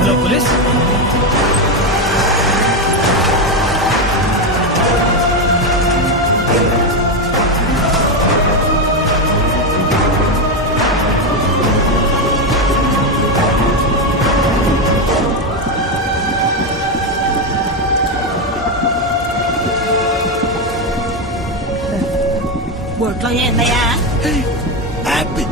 Hello police. బొట్లో ఏందయ్యా? Happy.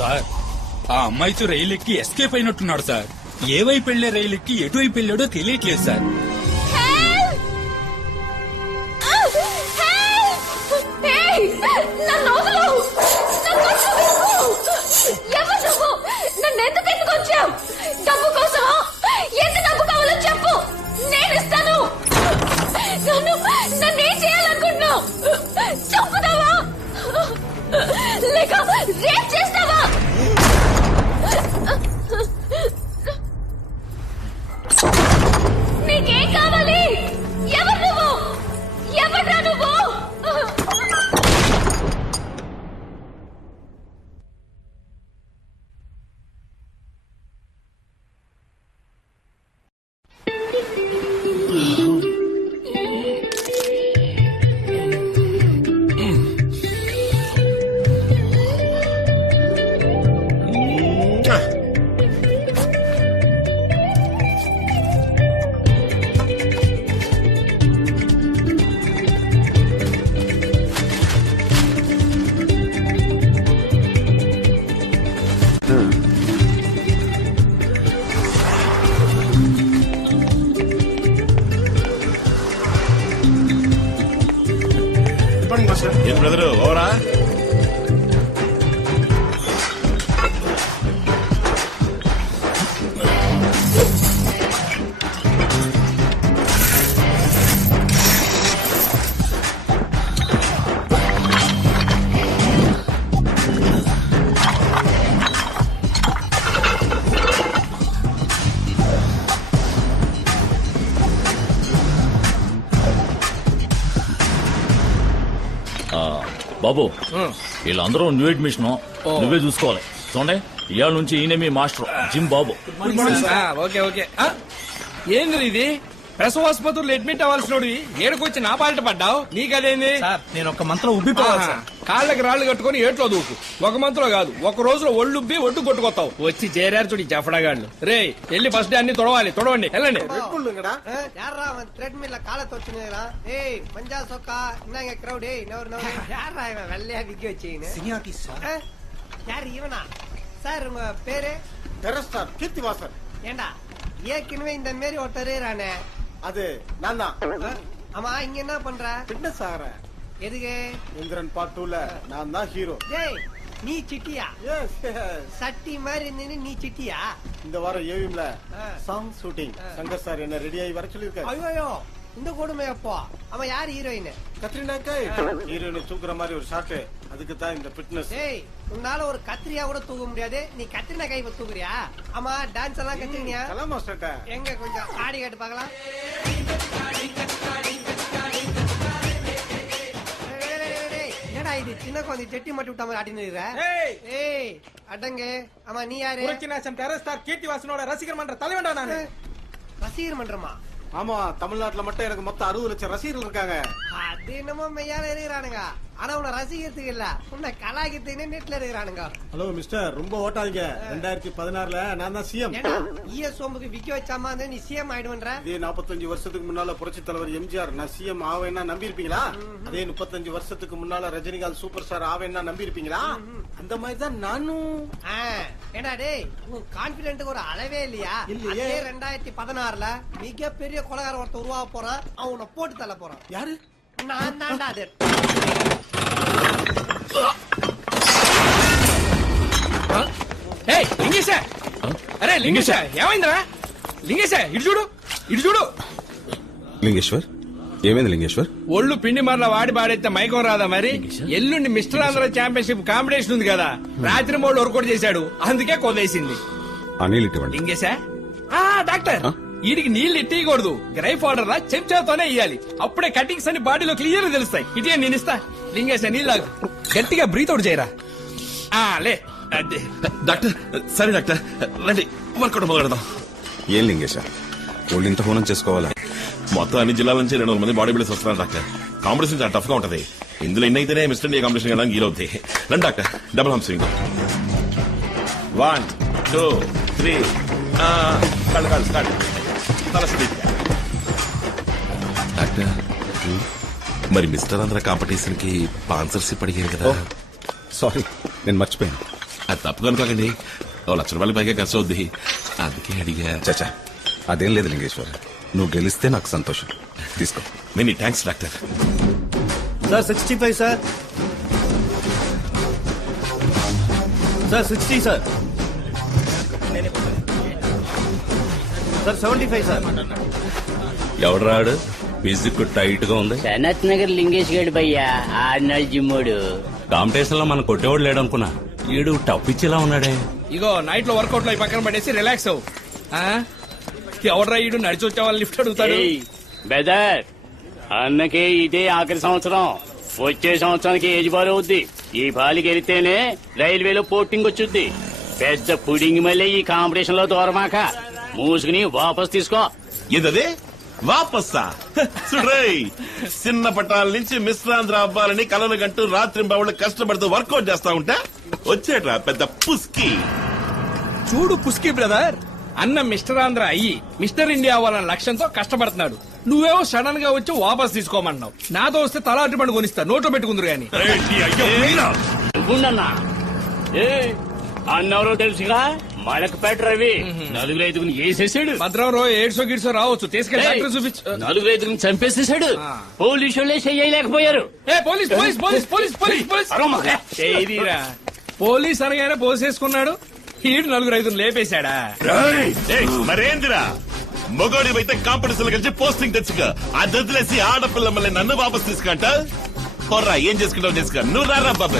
Sir ఆ అమ్మాయితో రైలు ఎక్కి ఎస్కేప్ అయినట్టున్నాడు సార్. ఏ వైపు వెళ్లే రైలు ఎక్కి ఎటువైపు వెళ్ళాడో తెలియట్లేదు సార్. నన్నేం చేయాలనుకుంటున్నావు? చంపుతావా లేక రేప్ చేస్తావా? నీకేం కావాలి? ఎవరు నువ్వు? ఎవడ్రా నువ్వు? ఏం బ్రదరు ఓవరా? బాబు వీళ్ళందరూ న్యూ అడ్మిషన్ నువ్వే చూసుకోవాలి. చూడండి ఇవాళ నుంచి ఈయన మీ మాస్టర్ జిమ్ బాబు. Okay okay. ఏంది ఇది? ప్రసవాసుపత్రులు అడ్మిట్ అవ్వాల్సినోడు ఏడుకొచ్చి నా పాలిట పడ్డావు. నీకదేంది? నేను ఒక మంత్రం ఉబ్బిపోవాలి సార్. కాళ్ళకి రాళ్లు కట్టుకుని ఏట్లో దూకు. ఒక మంత్లో కాదు, ఒక రోజులో ఒళ్ళుబ్బి ఒడ్డు కొట్టుకొస్తావు. వచ్చి చేరారు చూడి జఫడగాళ్ళు. రే వెళ్ళి ఫస్ట్ డే అన్ని తొడవాలి. తొడవండి వెళ్ళండి. சார் உங்க பேரு? கீர்த்திவாசன். ஏண்டா ஏற்கனவே இந்த மாரி ஒருத்தரே ரானே. அது நான் தான். ஆமா இங்க என்ன பண்ற? ஃபிட்னஸ் ஆகறேன். எதுக்கு? இந்திரன் பார்ட் 2ல நான் தான் ஹீரோ. டேய் நீ சிட்டியா? எஸ் சட்டி மாதிரி இருந்தீங்க. நீ சிட்டியா? இந்த வாரம் ஏவிஎம்ல சாங் ஷூட்டிங். சங்கர் சார் என்ன ரெடி ஆகி வர சொல்லிருக்காரு. ஐயோ இந்த கொடுமை அப்போ. அவ யார் ஹீரோயின்? கத்ரினா கை. ஹீரோயின் தூக்குற மாதிரி ஒரு ஷாட். அதுக்கு தான் இந்த ஃபிட்னஸ். டேய் உன்னால ஒரு கத்திரியா கூட தூக்க முடியாது. நீ கத்ரினா கை தூக்குறியா? ஆமா டான்ஸ் எல்லாம் கத்துக்கினியா? எல்லாம் மாஸ்டர். எங்க கொஞ்சம் ஆடி காட்டு பார்க்கலாம். என்னடா இது சின்ன குழந்தை செட்டி மாட்டி விட்ட மாதிரி ஆட்டின்னு இருக்க? ஏய் அடங்க. ஆமா நீ யாரு? ஸ்டார் கீர்த்திவாசனோட ரசிகர் மன்ற தலைவன்டா நானு. ரசிகர் மன்றமா? ஆமா தமிழ்நாட்டுல மட்டும் எனக்கு மொத்தம் 60 லட்சம் ரசிகர்கள் இருக்காங்க. அது என்னமோ மெய்யால இருக்கிறானுங்க. ஆனா உன்னை ரசிக்கிறதுக்கு இல்ல, உன்னை கலாய்க்கிறதுக்கு நெட்ல இருக்கிறானுங்க. ஹலோ மிஸ்டர் ரொம்ப ஓட்டாதீங்க. 2016ல நான் தான் சிஎம். சோம்புக்கு விக்க வச்சாமா நீ சிஎம் ஆயிடுவன்ற. இதே 45 வருஷத்துக்கு முன்னால புரட்சி தலைவர் எம்ஜிஆர் நான் சிஎம் ஆவேன்னா நம்பி இருப்பீங்களா? அதே 35 வருஷத்துக்கு முன்னால ரஜினிகாந்த் சூப்பர் ஸ்டார் ஆவேன்னா நம்பி இருப்பீங்களா? அந்த மாதிரி தான் நானும். ஏடா டேய் உன் கான்பிடென்ட் ஒரு அளவே இல்லையா? இல்லையே. அதே 2016ல மிகப்பெரிய கொலகார ஒருத்தன் உருவாக போறான், அவனை போட்டு தள்ள போறான். யாரு? நான் தான்டா அது. ఏయ్ లింగేశ అరే లింగేశ ఏమైందిరా లింగేశ ఇటు చూడు ఇటు చూడు లింగేశ్వర్ ఏమైంది లింగేశ్వర్? ఒళ్ళు పిండి మరల వాడి పాడైతే మైకం రాదా మరి? ఎల్లుండి మిస్టర్ ఆంధ్ర ఛాంపియన్షిప్ కాంపిటీషన్ ఉంది కదా, రాత్రి మూడు వర్కౌట్ చేశాడు, అందుకే కొదేసింది. అనిల్ ఇటువంటి లింగేశ డాక్టర్ వీడికి నీళ్లు ఇట్టియకూడదు, గ్రైఫ్ వాటర్ లా చెంచాతోనే ఇయ్యాలి, అప్పుడే కటింగ్స్ అన్ని బాడీలో క్లియర్ తెలుస్తాయి. ఇటే నేను ఇస్తా. లింగేశ నీళ్ళు గట్టిగా బ్రీత్ అవుట్ చేయరా. లే అదే డాక్టర్, సరే డాక్టర్, రండి వర్కౌట్ మొదలెడదాం. ఏం లింగేశ వాళ్ళు ఇంత హోనం చేసుకోవాలా? మొత్తం అన్ని జిల్లాల నుంచి 200 మంది బాడీ బిల్డర్స్ వస్తున్నారు డాక్టర్. కాంపిటీషన్ చాలా టఫ్ గా ఉంటది. ఇందులో ఎన్నైతేనే మిస్టర్ ఇండియా కాంపిటీషన్ వెళ్ళడానికి వీలవుతాయి. రండి డాక్టర్, డబుల్ హంప్ స్వింగ్. 1 2 3 కాళ్ళు స్టార్ట్. తల స్ట్రైట్. డాక్టర్, మరి మిస్టర్ ఆంధ్ర కాంపిటీషన్ కి స్పాన్సర్షిప్ అడిగారు కదా? సారీ, నేను మర్చిపోయాను. అది తప్పు కనుకోకండి, ₹1,00,000 పైగా ఖర్చు అవుద్ది, అందుకే అడిగా. చచ్చా, అదేం లేదు లింగేశ్వర్, నువ్వు గెలిస్తే నాకు సంతోషం. తీసుకో. Many thanks doctor. Sir 65 sir. Sir 60 sir. Sir 75 sir. ఎవడు రాడు? మ్యూజిక్ టైట్ గా ఉంది. సనత్ నగర్ లింగేష్ గడ్ భయ్యా, ఆర్నాల్ జిమ్మోడు. కాంపిటీషన్ లో మనం కొట్టేవాడు లేడనుకున్నా, ఈడు టప్ ఇచ్చేలా ఉన్నాడే. ఇగో నైట్ లో వర్కౌట్ లో పక్కన పడేసి రిలాక్స్ అవ్వు. ఎవడరా ఈడు నడిచి వచ్చే వాళ్ళు లిఫ్ట్ అడుగుతాడు. బెదర్, అన్నకే ఇదే ఆఖరి సంవత్సరం, వచ్చే సంవత్సరానికి ఏజ్ బార్ అవుద్ది. ఈ బాలికి వెళితేనే రైల్వేలో పోస్టింగ్ వచ్చుద్ది. పెద్ద పుడింగ్ మళ్ళీ ఈ కాంపిటీషన్ లో దూరమాక మూసుకుని వాపస్ తీసుకో. ఏదదే వాపస్సా? సుడ్రై, చిన్న పట్టాల నుంచి మిశ్రాంధ్ర అవ్వాలని కలలు గంటూ రాత్రి బావులు కష్టపడుతూ వర్కౌట్ చేస్తా ఉంటా వచ్చేట్రా పెద్ద పుస్కి. చూడు పుస్కి బ్రదర్, అన్న మిస్టర్ ఆంధ్ర అయ్యి మిస్టర్ ఇండియా అవ్వాలన్న లక్ష్యంతో కష్టపడుతున్నాడు. నువ్వేమో సడన్ గా వచ్చి వాపస్ తీసుకోమన్నావు. నాతో వస్తే తల అటు పండు కొనిస్తా, నోట్లో పెట్టుకుందరు గాని. నువ్వుండన్నా, అన్నెవరో తెలుసుగా, మలకపేట రవి. 4-5 వేసేసాడు. భద్రం రో ఏడ్సో గిడ్సో రావచ్చు, తీసుకెళ్ళి డాక్టర్ చూపించు. 4-5 చంపేసేసాడు. పోలీసు వాళ్ళే చెయ్యలేకపోయారు. Police police police police police police చేయదీరా. పోలీస్ అనగానే పోసేసుకున్నాడు, ఈడు 4-5 లేపేశాడా? మరేందిరా, మొగోడి అయితే కాంపిటీషన్ కలిసి పోస్టింగ్ తెచ్చుక, అది వదిలేసి ఆడపిల్ల మళ్ళీ నన్ను వాపస్ తీసుకుంట. పొర్రా, ఏం చేసుకుంటావు చేసుకో, నువ్వు రారా బాబు.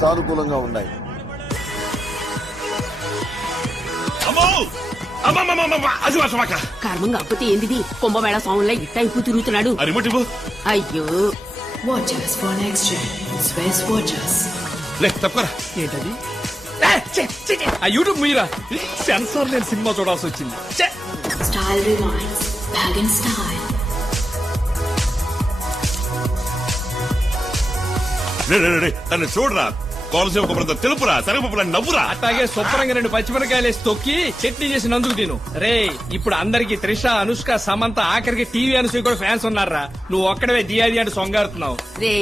సానుకూలంగా ఉన్నాయి. కర్మం కాకపోతే ఏంది కుంభమేళ స్వాముల ఇట్టయిపు తిరుగుతున్నాడు. అయ్యో, Watches for next gen. Swiss watches. తప్పరా. ఏంటది? ఆ యూట్యూబ్ మీరా సెన్సార్ లేని సినిమా చూడాల్సి వచ్చింది. Style rewinds. Bag in style. తను చూడరా, కోనసీమ కొబ్బరితో తెలుపురా, శనగపప్పుల నవ్వురా. అట్లాగే శుభ్రంగా 2 పచ్చిమిరకాయలు వేసి తొక్కి చట్నీ చేసి నందుకు తిను. రే, ఇప్పుడు అందరికి త్రిష, అనుష్క, సమంత, ఆఖరికి టీవీ అనుసూయ కూడా ఫ్యాన్స్ ఉన్నారా? నువ్వు ఒక్కడవే దియాది అంటే సొంగారుతున్నావు. రే,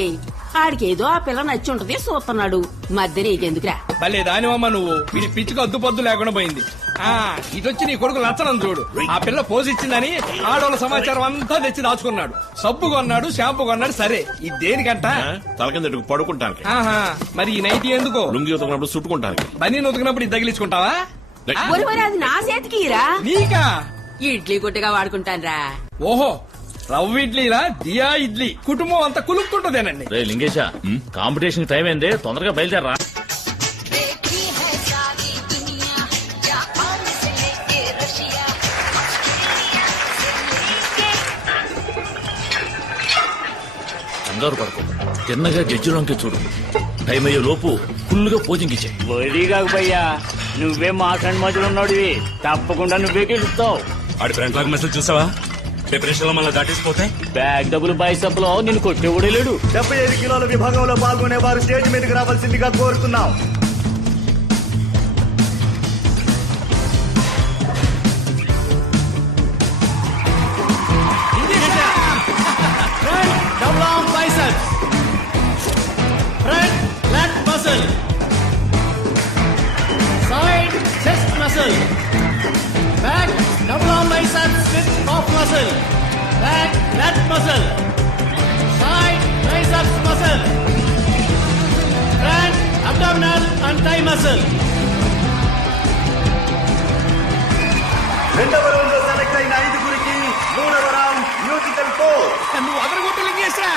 ఆడికేదో ఆ పిల్ల నచ్చి ఉంటది చూస్తున్నాడు, మధ్య నీకెందుకురా? భలే దానివమ్మ నువ్వు. ఇది పిచ్చికి అద్దు పొద్దు లేకుండా పోయింది. ఇటొచ్చి నీ కొడుకు లచ్చనం చూడు. ఆ పిల్ల పోజ్ ఇచ్చిందని ఆడోళ్ళ సమాచారం అంతా తెచ్చి దాచుకున్నాడు. సబ్బు కొన్నాడు, షాంపూ కొన్నాడు. సరే, ఇది దేనికంట? తల కింద పడుకుంటానికి. మరి ఈ నైట్ ఎందుకో? లుంగి ఉతకినప్పుడు చుట్టుకుంటానికి. బన్నీ ఉతికినప్పుడు ఇది తగిలించుకుంటావా? అది నా చేతికిరా. నీకా? ఇడ్లీ కొట్టగా వాడుకుంటాన్రా. ఓహో, రవ్వ ఇడ్లీలా? దియా ఇడ్లీ. కుటుంబం అంతా కులుక్కుంటదేనండి. రే లింగేశ, కాంపిటీషన్ టైం అయింది, తొందరగా బయలుదేరరా. కంగారు పడుకో, తిన్నగా జడ్జిలోకి చూడు. టైం అయ్యే లోపు ఫుల్ గా పోజింగ్ ఇచ్చే. వరి కాకపోయ్యా, నువ్వే మాట్లాడి మధ్యలో ఉన్నాడువి, తప్పకుండా నువ్వే గెలుస్తావు. ఆడి ఫ్రంట్ లాగ్ మెసేజ్ చూసావా? ప్రిపరేషన్ లో మళ్ళీ దాటేసిపోతే బ్యాగ్ డబ్బులు బైసప్ లో నేను కొట్టేవాడే లేడు. 75 కిలోల విభాగంలో పాల్గొనే వారు స్టేజ్ మీదకి రావాల్సిందిగా కోరుతున్నాం. muscle, back lat muscle, side triceps muscle, front abdominal and thigh muscle. రెండవ రౌండ్ లో సెలెక్ట్ అయిన 5గురికి మూడవ రౌండ్ మ్యూజికల్ ఫోర్. నువ్వు అదరగొట్టు లింగేశా.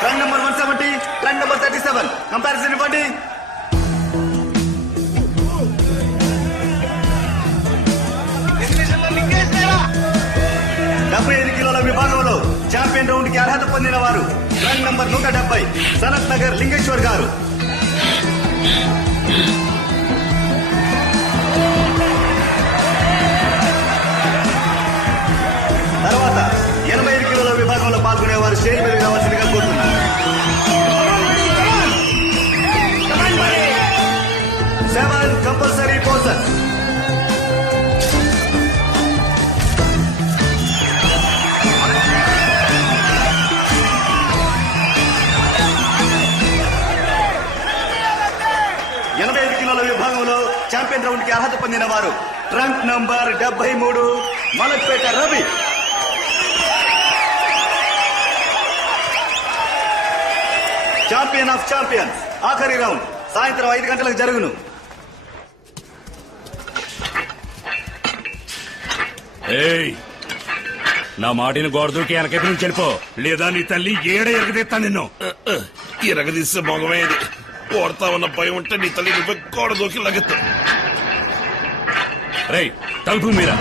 Track number 170, track number 37 comparison ఇవ్వండి. 75 కిలోల విభాగంలో ఛాంపియన్ రౌండ్ కి అర్హత పొందిన వారు ట్రాక్ నంబర్ 170 సనత్ నగర్ లింగేశ్వర్ గారు. తర్వాత 85 కిలోల విభాగంలో పాల్గొనేవారు స్టేజ్ మీద రావాల్సిందిగా కోరుతున్నారు. 7 కంపల్సరీ పోసర్. విభాగంలో ఛాంపియన్ రౌండ్ కి అర్హత పొందిన వారు trunk number 73 Malakpet Ravi. Champion of champions ఆఖరి రౌండ్ సాయంత్రం 5 గంటలకు జరుగును. నా మాటిని గోడదూకి వెనకైపు నుంచి వెళ్ళిపో, లేదా నీ తల్లి ఏడ ఎరగదీస్తా నిన్ను. ఎరగదీస్తే మొగమేది ఓడతా ఉన్న భయం ఉంటే నీ తల్లి నువ్వు గోడ దూకి లగెత్తు. రై తలుపు మీరా.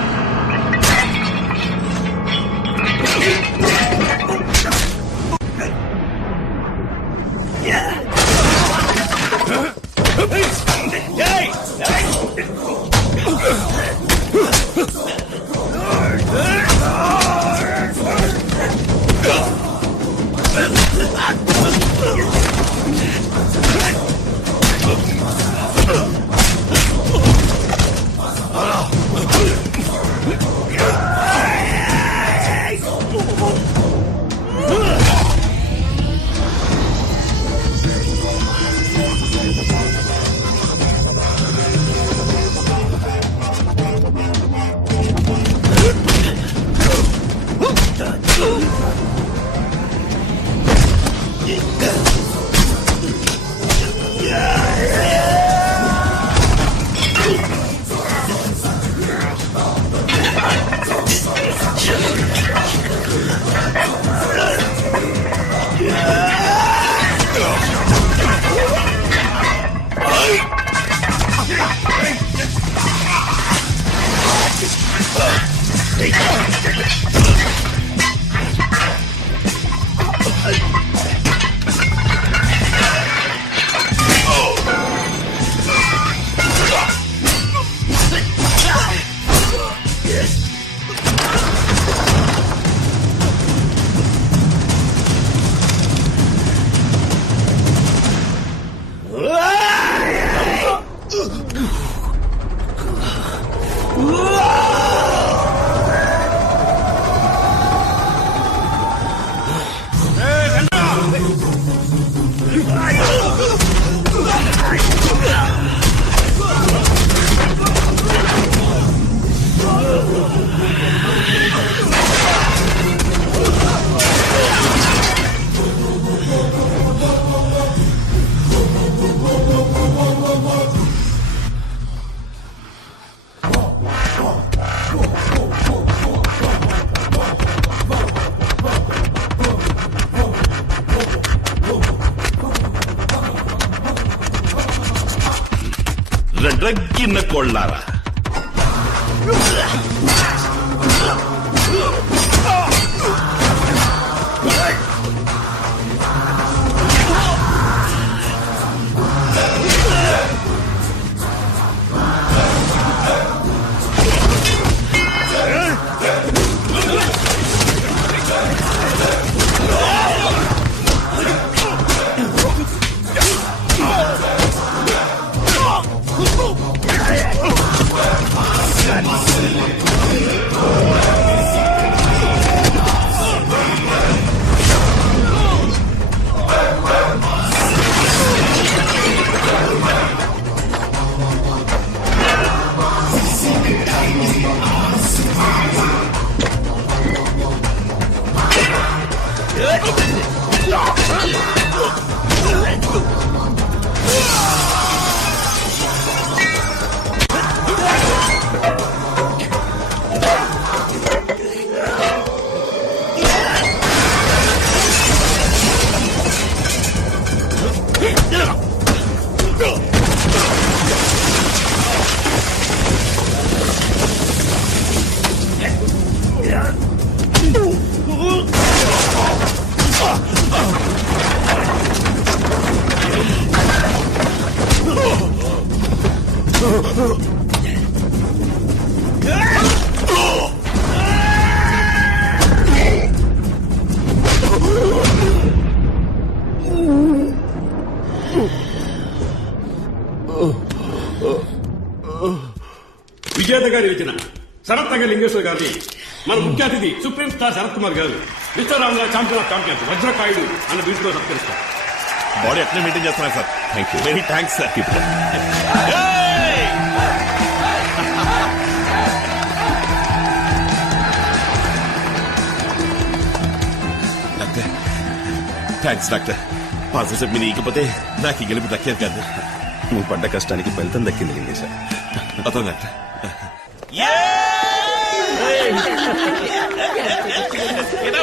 రగ్గిన కొళ్ళారా, విజేత గారి రచన శరత్ నగర్ లింగేశ్వర్ గారిని మన ముఖ్య అతిథి సుప్రీం స్టార్ శరత్ కుమార్ గారు మిస్టర్ రామ్ గారు ఛాంపియన్ ఆఫ్ ఛాంపియన్స్ వజ్రకాయుడు అన్న బిరుదుతో సత్కరిస్తారు. బాడీ అట్లే మెయింటైన్ చేస్తున్నారు sir. Thank you, very thanks sir. Doctor thanks doctor. Parcel set మీరు ఇకపోతే నాకు ఈ గెలుపు దక్కేది కాదు. నువ్వు పడ్డ కష్టానికి ఫలితం దక్కింది లింగేశ. అతను డాక్టర్.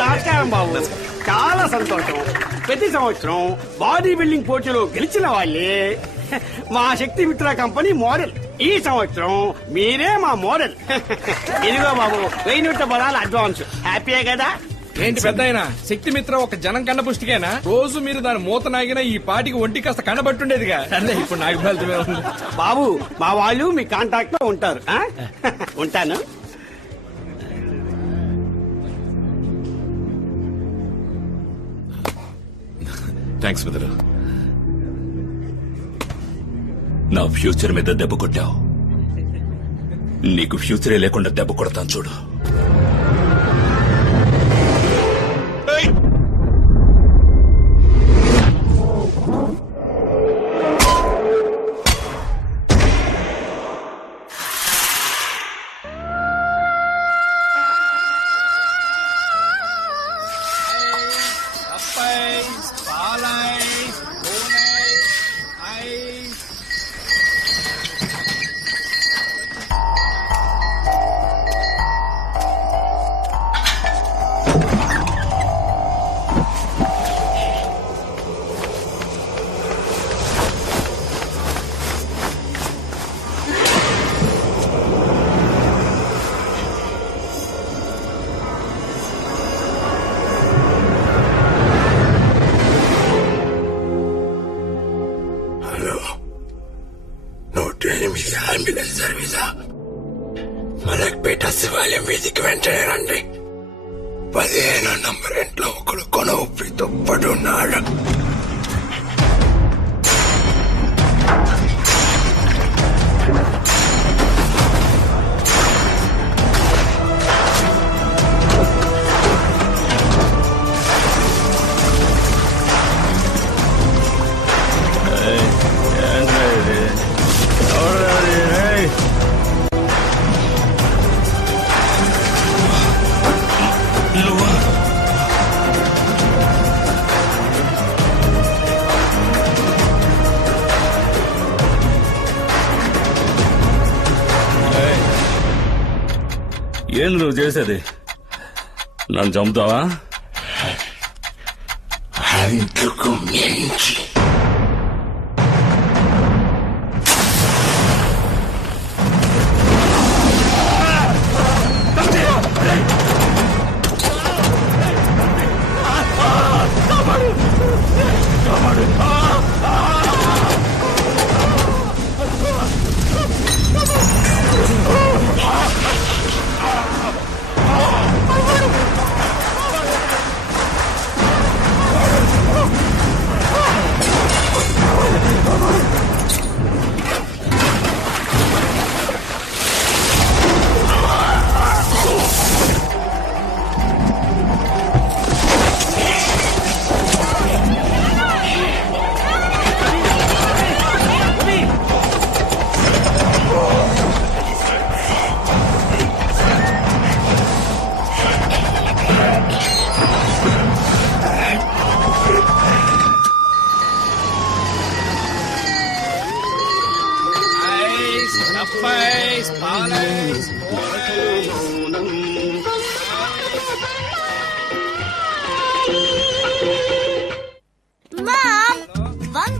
నమస్కారం బాబు, చాలా సంతోషం. ప్రతి సంవత్సరం బాడీ బిల్డింగ్ పోటీలో గెలిచిన వాళ్ళే మా శక్తి మిత్ర కంపెనీ మోడల్. ఈ సంవత్సరం మీరే మా మోడల్. ఇదిగో బాబు 1000 పదాల అడ్వాన్స్. హ్యాపీయే కదా? ఏంటి పెద్దాయన, శక్తి మిత్ర ఒక జనం కండ పుష్టికేనా? రోజు మీరు దాని మూత నాగినా ఈ పాటికి ఒంటి కాస్త కండబట్టుండేదిగా. అదే ఇప్పుడు నాకు ఫలితమే ఉంది. బాబు మా వాళ్ళు మీ కాంటాక్ట్ లో ఉంటారు. ఉంటాను. Thanks brother. నా ఫ్యూచర్ మీద దెబ్బ కొట్టావు, నీకు ఫ్యూచరే లేకుండా దెబ్బ కొడతాను చూడు. అంబులెన్స్ సర్వీసా? మలక్పేట శివాలయం వీధికి వెంటనే రండి. 15 నంబర్ ఇంట్లో ఒకడు కొన ఉప్పితో పడున్నాడు. ఏం నువ్వు చేసేది? నన్ను చంపుతావా? అందుకు మించి పఫైస్ పాలైస్ మౌనం